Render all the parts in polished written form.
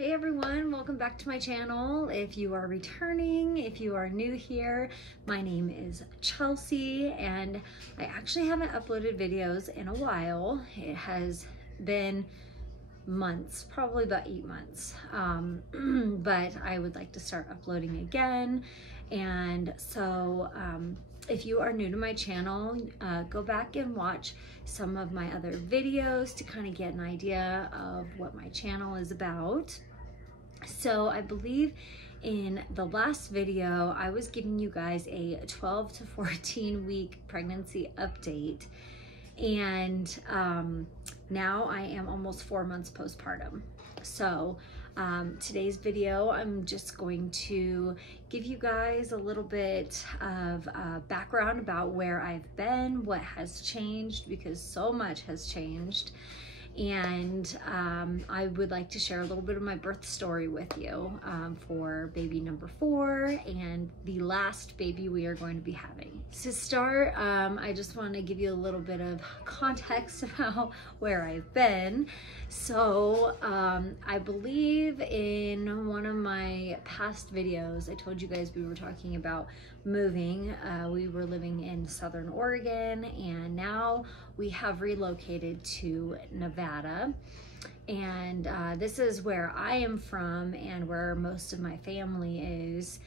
Hey everyone, welcome back to my channel. If you are returning, if you are new here, my name is Chelsea and I actually haven't uploaded videos in a while. It has been months, probably about 8 months, but I would like to start uploading again. And so if you are new to my channel, go back and watch some of my other videos to kind of get an idea of what my channel is about. So I believe in the last video, I was giving you guys a 12 to 14 week pregnancy update. And now I am almost 4 months postpartum. So today's video, I'm just going to give you guys a little bit of background about where I've been, what has changed, because so much has changed. And I would like to share a little bit of my birth story with you for baby number 4 and the last baby we are going to be having. To start, I just want to give you a little bit of context about where I've been. So I believe in one of my past videos, I told you guys we were talking about moving. We were living in Southern Oregon and now we have relocated to Nevada. And this is where I am from and where most of my family is.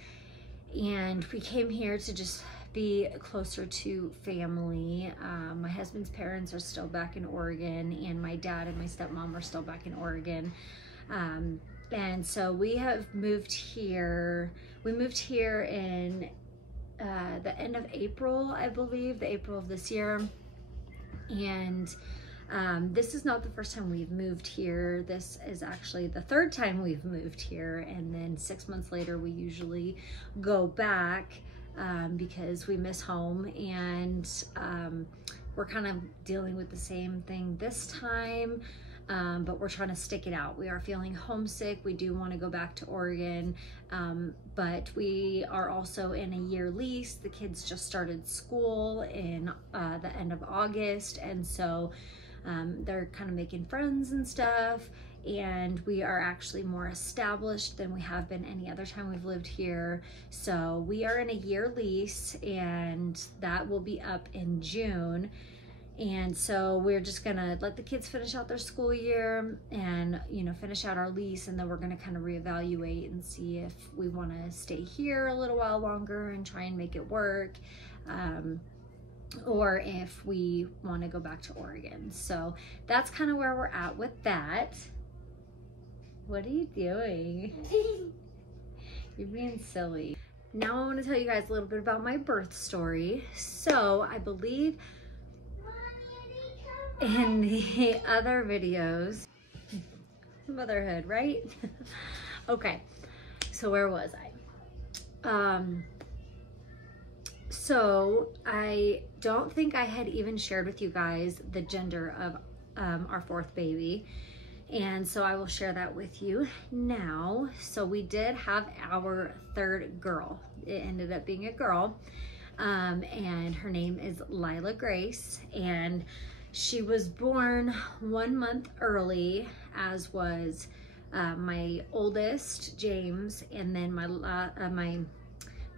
And we came here to just be closer to family. My husband's parents are still back in Oregon and my dad and my stepmom are still back in Oregon. And so we have moved here. We moved here in the end of April, I believe, the April of this year. And this is not the first time we've moved here. This is actually the 3rd time we've moved here. And then 6 months later, we usually go back because we miss home. And we're kind of dealing with the same thing this time. But we're trying to stick it out. We are feeling homesick. We do want to go back to Oregon, but we are also in a year lease. The kids just started school in the end of August, and so they're kind of making friends and stuff, and we are actually more established than we have been any other time we've lived here. So we are in a year lease, and that will be up in June. And so we're just gonna let the kids finish out their school year and, you know, finish out our lease, and then we're gonna kind of reevaluate and see if we wanna stay here a little while longer and try and make it work, or if we wanna go back to Oregon. So that's kind of where we're at with that. What are you doing? You're being silly. Now I wanna tell you guys a little bit about my birth story. So I believe in the other videos, motherhood, right? Okay, so where was I? So I don't think I had even shared with you guys the gender of our 4th baby. And so I will share that with you now. So we did have our 3rd girl. It ended up being a girl. And her name is Lila Grace. And she was born 1 month early, as was my oldest, James, and then my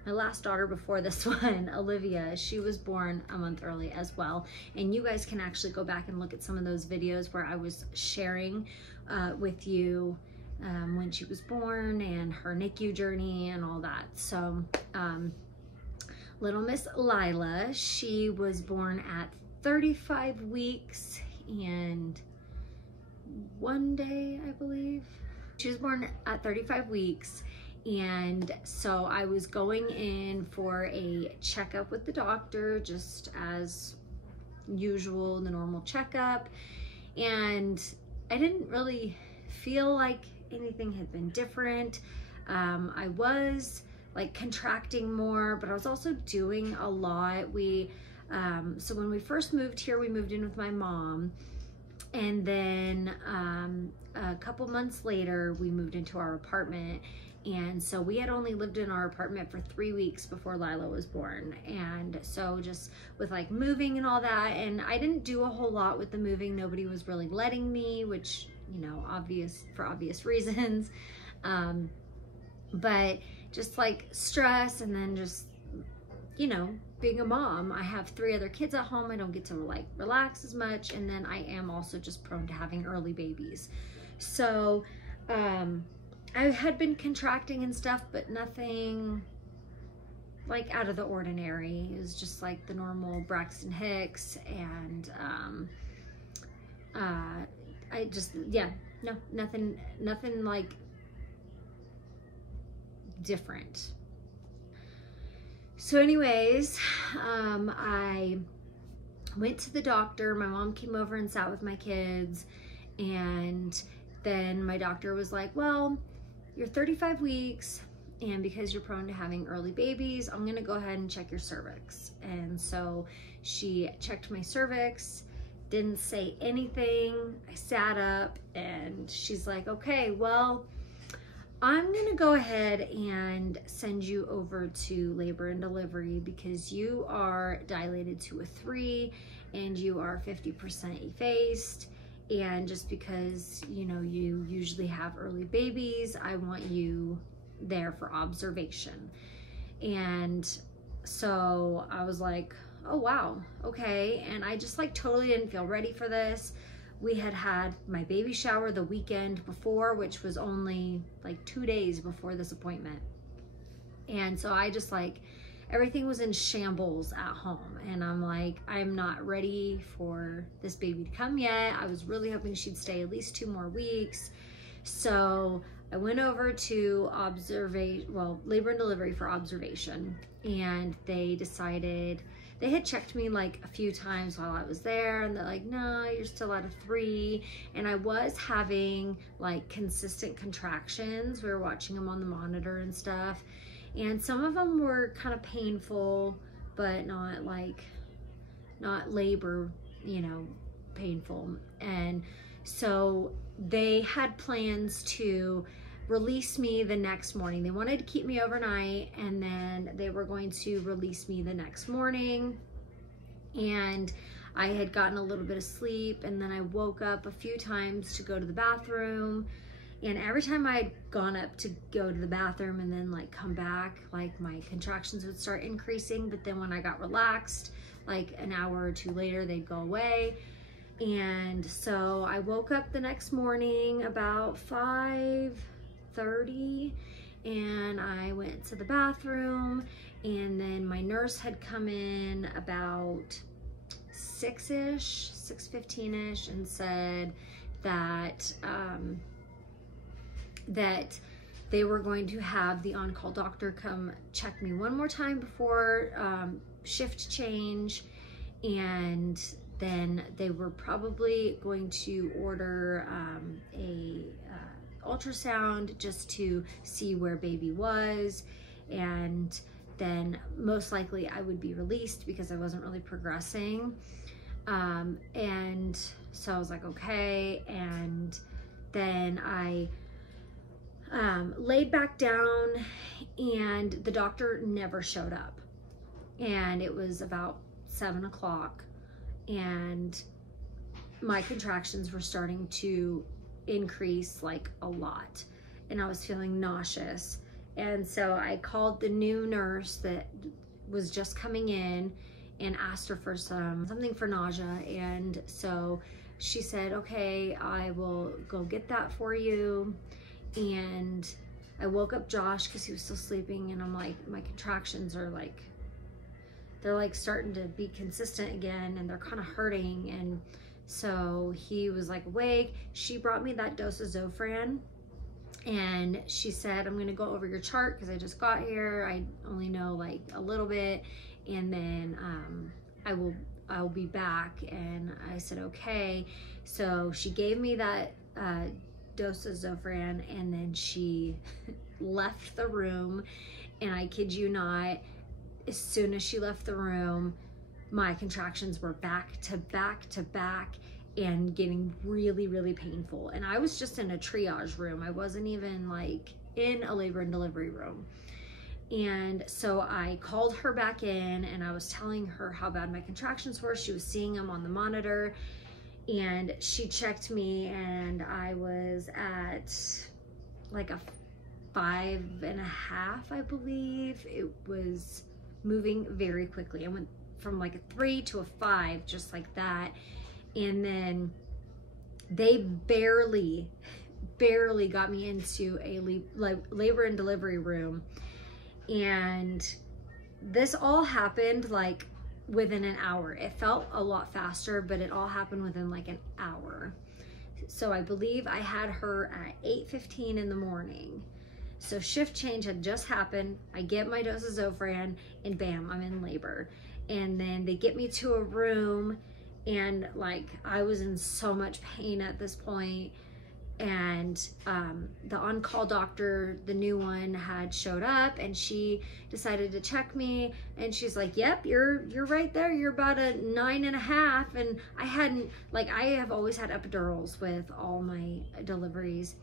last daughter before this one, Olivia. She was born a month early as well. And you guys can actually go back and look at some of those videos where I was sharing with you when she was born and her NICU journey and all that. So little Miss Lila, she was born at 35 weeks and 1 day, I believe. She was born at 35 weeks. And so I was going in for a checkup with the doctor, just as usual, the normal checkup. And I didn't really feel like anything had been different. I was like contracting more, but I was also doing a lot. So when we first moved here, we moved in with my mom, and then a couple months later, we moved into our apartment. And so we had only lived in our apartment for 3 weeks before Lila was born. And so just with like moving and all that, and I didn't do a whole lot with the moving. Nobody was really letting me, which you know, for obvious reasons. But just like stress, and then just, you know, being a mom, I have 3 other kids at home. I don't get to like relax as much. And then I am also just prone to having early babies. So, I had been contracting and stuff, but nothing like out of the ordinary. It was just like the normal Braxton Hicks, and I just, yeah, no, nothing like different. So anyways, I went to the doctor. My mom came over and sat with my kids, and then my doctor was like, well, you're 35 weeks, and because you're prone to having early babies, I'm gonna go ahead and check your cervix. And so she checked my cervix, didn't say anything. I sat up, and she's like, okay, well, I'm gonna go ahead and send you over to labor and delivery because you are dilated to a 3 and you are 50% effaced. And just because, you know, you usually have early babies, I want you there for observation. And so I was like, oh wow, okay. And I just like totally didn't feel ready for this. We had my baby shower the weekend before, which was only like 2 days before this appointment. And so I just like, everything was in shambles at home. And I'm like, I'm not ready for this baby to come yet. I was really hoping she'd stay at least 2 more weeks. So I went over to labor and delivery for observation. And they decided, they had checked me like a few times while I was there, and they're like, no, you're still at a 3. And I was having like consistent contractions. We were watching them on the monitor and stuff. And some of them were kind of painful, but not labor, you know, painful. And so they had plans to release me the next morning. They wanted to keep me overnight, and then they were going to release me the next morning. And I had gotten a little bit of sleep, and then I woke up a few times to go to the bathroom. And every time I had gone up to go to the bathroom and then like come back, like my contractions would start increasing. But then when I got relaxed, like an hour or 2 later, they'd go away. And so I woke up the next morning about 5:30, and I went to the bathroom, and then my nurse had come in about 6-ish, 6:15-ish, and said that that they were going to have the on-call doctor come check me one more time before shift change, and then they were probably going to order a ultrasound just to see where baby was, and then most likely I would be released because I wasn't really progressing. And so I was like, okay. And then I laid back down, and the doctor never showed up. And it was about 7 o'clock, and my contractions were starting to increase like a lot, and I was feeling nauseous. And so I called the new nurse that was just coming in and asked her for something for nausea. And so she said, okay, I will go get that for you. And I woke up Josh because he was still sleeping, and I'm like, my contractions are like, they're like starting to be consistent again, and they're kind of hurting. And so he was like awake. She brought me that dose of Zofran, and she said, I'm gonna go over your chart because I just got here. I only know like a little bit, and then I'll be back. And I said, okay. So she gave me that dose of Zofran, and then she left the room. And I kid you not, as soon as she left the room, my contractions were back to back to back and getting really, really painful. And I was just in a triage room. I wasn't even like in a labor and delivery room. And so I called her back in, and I was telling her how bad my contractions were. She was seeing them on the monitor. and she checked me, and I was at like a 5.5, I believe. It was moving very quickly. I went from like a 3 to a 5, just like that. And then they barely got me into a labor and delivery room. And this all happened like within an hour. It felt a lot faster, but it all happened within like an hour. So I believe I had her at 8:15 in the morning. So shift change had just happened. I get my dose of Zofran, and bam, I'm in labor. And then they get me to a room, and like I was in so much pain at this point. And the on-call doctor, the new one, had showed up, and she decided to check me, and she's like, yep, you're right there, you're about a 9.5. And I have always had epidurals with all my deliveries,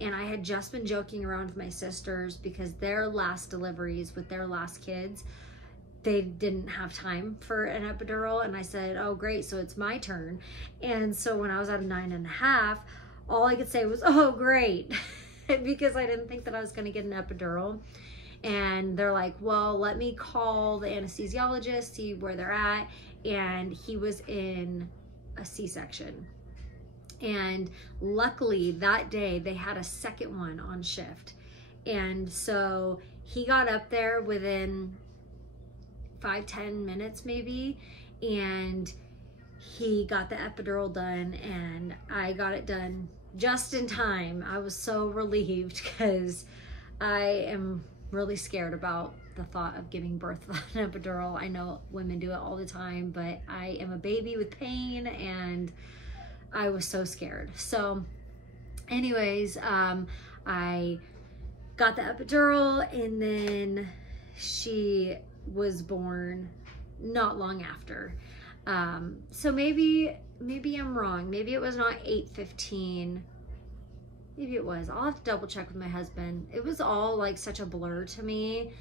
and I had just been joking around with my sisters because their last deliveries with their last kids, they didn't have time for an epidural. And I said, oh great, so it's my turn. And so when I was at a 9.5, all I could say was, oh great, because I didn't think that I was gonna get an epidural. And they're like, well, let me call the anesthesiologist, see where they're at. And he was in a C-section. And luckily that day they had a second one on shift. And so he got up there within 5-10 minutes maybe, and he got the epidural done, and I got it done just in time. I was so relieved because I am really scared about the thought of giving birth without an epidural. I know women do it all the time, but I am a baby with pain, and I was so scared. So anyways, I got the epidural, and then she was born not long after. So maybe I'm wrong. Maybe it was not 8:15. Maybe it was. I'll have to double check with my husband. It was all like such a blur to me,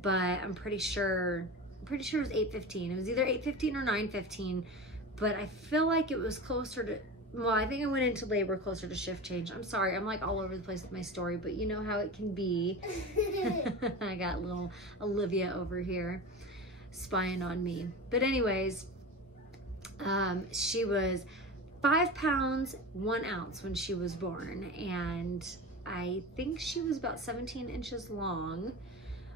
but I'm pretty sure it was 8:15. It was either 8:15 or 9:15, but I feel like it was closer to, well, I think I went into labor closer to shift change. I'm sorry, I'm like all over the place with my story, but you know how it can be. I got little Olivia over here spying on me. But anyways, she was 5 pounds 1 ounce when she was born, and I think she was about 17 inches long,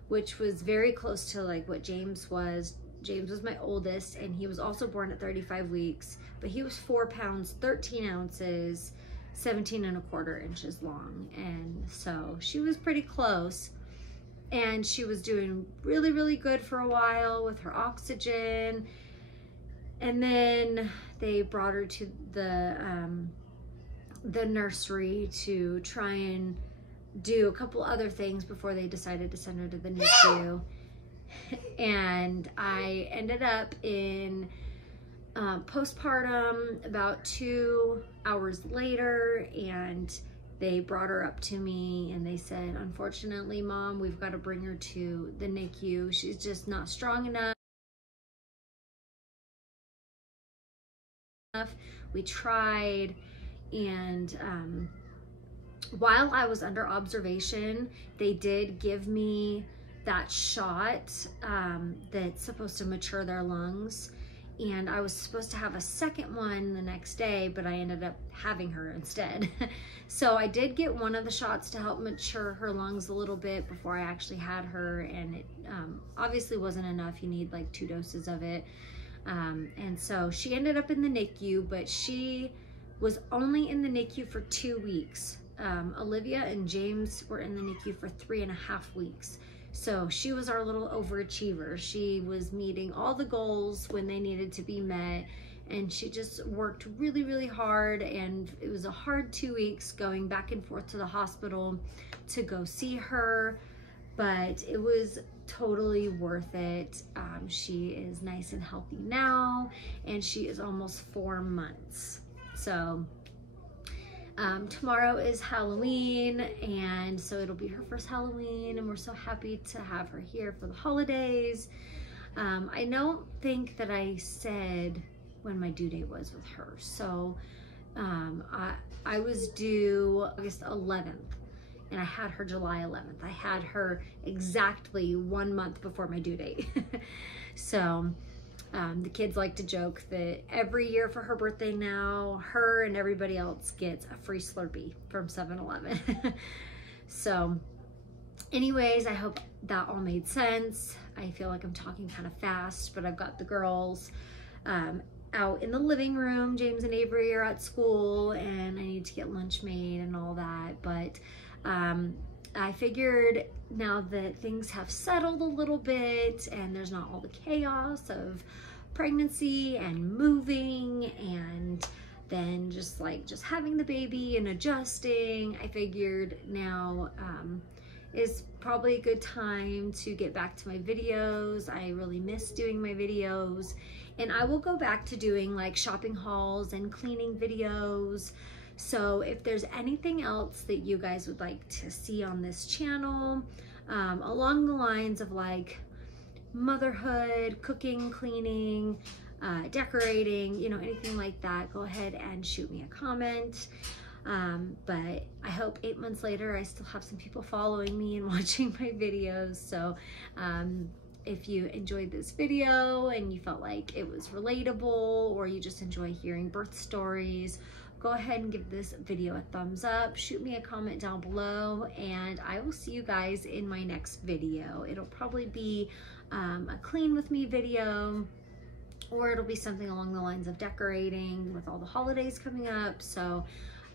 which was very close to like what James was. James was my oldest, and he was also born at 35 weeks, but he was 4 pounds 13 ounces, 17.25 inches long. And so she was pretty close, and she was doing really, really good for a while with her oxygen. And then they brought her to the nursery to try and do a couple other things before they decided to send her to the NICU. And I ended up in postpartum about 2 hours later, and they brought her up to me and they said, unfortunately, Mom, we've got to bring her to the NICU. She's just not strong enough. We tried, and while I was under observation, they did give me that shot that's supposed to mature their lungs, and I was supposed to have a second one the next day, but I ended up having her instead. So I did get one of the shots to help mature her lungs a little bit before I actually had her, and it obviously wasn't enough. You need like 2 doses of it. And so she ended up in the NICU, but she was only in the NICU for 2 weeks. Olivia and James were in the NICU for 3.5 weeks. So she was our little overachiever. She was meeting all the goals when they needed to be met, and she just worked really, really hard. And it was a hard 2 weeks going back and forth to the hospital to go see her, but it was totally worth it. She is nice and healthy now, and she is almost 4 months. So tomorrow is Halloween, and so it'll be her first Halloween, and we're so happy to have her here for the holidays. I don't think that I said when my due date was with her. So I was due August 11th and I had her July 11th. I had her exactly 1 month before my due date. So the kids like to joke that every year for her birthday now, her and everybody else gets a free Slurpee from 7-Eleven. So anyways, I hope that all made sense. I feel like I'm talking kind of fast, but I've got the girls out in the living room. James and Avery are at school and I need to get lunch made and all that. But I figured now that things have settled a little bit and there's not all the chaos of pregnancy and moving and then just having the baby and adjusting, I figured now is probably a good time to get back to my videos. I really miss doing my videos, and I will go back to doing like shopping hauls and cleaning videos. So if there's anything else that you guys would like to see on this channel, along the lines of like motherhood, cooking, cleaning, decorating, you know, anything like that, go ahead and shoot me a comment. But I hope 8 months later I still have some people following me and watching my videos. So if you enjoyed this video and you felt like it was relatable, or you just enjoy hearing birth stories, go ahead and give this video a thumbs up, shoot me a comment down below, and I will see you guys in my next video. It'll probably be a clean with me video, or it'll be something along the lines of decorating with all the holidays coming up. So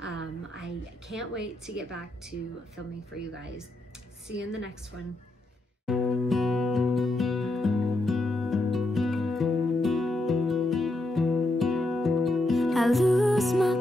I can't wait to get back to filming for you guys. See you in the next one. I lose my